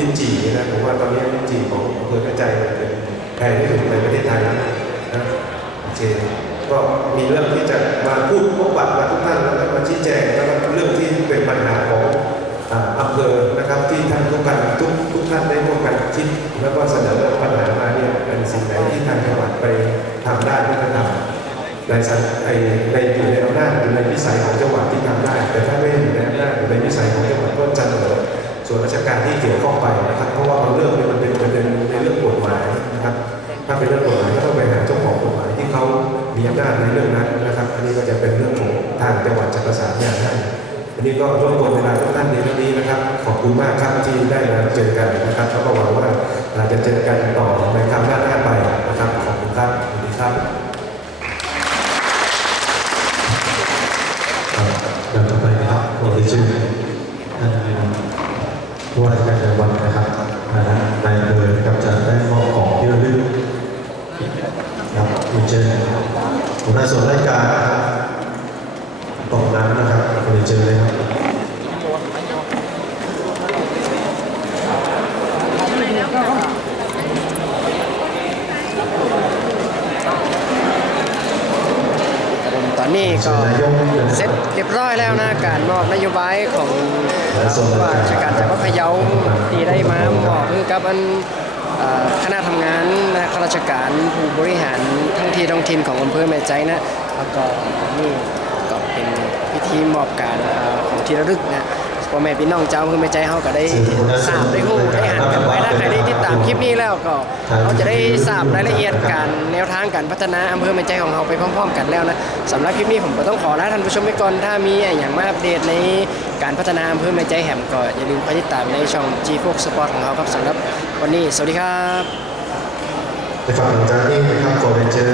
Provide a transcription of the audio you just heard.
ลิ้นจี่นะผมว่าตอนนี้ลิ้นจี่ของอำเภอกระจายเป็นแพงที่สุดในประเทศไทยนะโอเคก็มีเรื่องที่จะมาพูดพบปะกับทุกท่านแล้วก็มาชี้แจงแล้วก็เรื่องที่เป็นปัญหาของอำเภอนะครับที่ท่านทุกกันทุกทุกท่านได้ร่วมกันคิด แล้วก็เสนอปัญหามาเนี่ยเป็นสิ่งไหนที่ทางจังหวัดไปทำได้ก็ทำในสังในในอยู่ในอำนาจอยู่ในวิสัยของจังหวัดที่ทำได้ แต่ถ้าไม่ เกี่ยวข้องไปนะครับ เพราะว่าบางเรื่องเนี่ยมันเป็นประเด็นในเรื่องกฎหมายนะครับ ถ้าเป็นเรื่องกฎหมายก็ต้องไปหาเจ้าของกฎหมายที่เขามีอำนาจในเรื่องนั้นนะครับ อันนี้ก็จะเป็นเรื่องของทางจังหวัดจะประสานงานให้อันนี้ก็รบกวนเวลาทุกท่านในที่นี้นะครับ ขอบคุณมากครับที่ได้มาเจอกัน ผู้ว่าราชการในวันนะครับนะฮะนายเภอนะครับจะได้มอบของที่ระลึกครับคุณเจนหัวหน้าส่วนราชการนะครับตรงนั้นนะครับขอเรียนเชิญเลยครับ ตอ นี่ก็เสร็จเรียบร้อยแล้วนะการมอบนโยบายของว่าราชการจังหวัดพะเยาที่ได้มามอบให้กับอันคณะทำงานนะข้าราชการผู้บริหารทั้งที่ท้องถิ่นของอำเภอแม่ใจนะแล้วก็นี่ก็เป็นพิธีมอบการของที่ระลึกนะ พ่อแม่พี่น้องเจ้าอำเภอแม่ใจเฮาก็ได้ทราบได้รู้ได้อ่านกันไว้ถ้าใครได้ติดตามคลิปนี้แล้วก็เราจะได้ทราบรายละเอียดการแนวทางการพัฒนาอำเภอแม่ใจของเราไปพร้อม ๆ กันแล้วนะสำหรับคลิปนี้ผมก็ต้องขอลาท่านผู้ชมไปก่อนถ้ามีอย่างมาอัปเดตในการพัฒนาอำเภอแม่ใจแหมก็อย่าลืมคอยติดตามในช่อง G f o x Sport ของเราครับสำหรับวันนี้สวัสดีครับในฝั่งของเจ้าหน้าที่นะครับขอเรียนเชิญ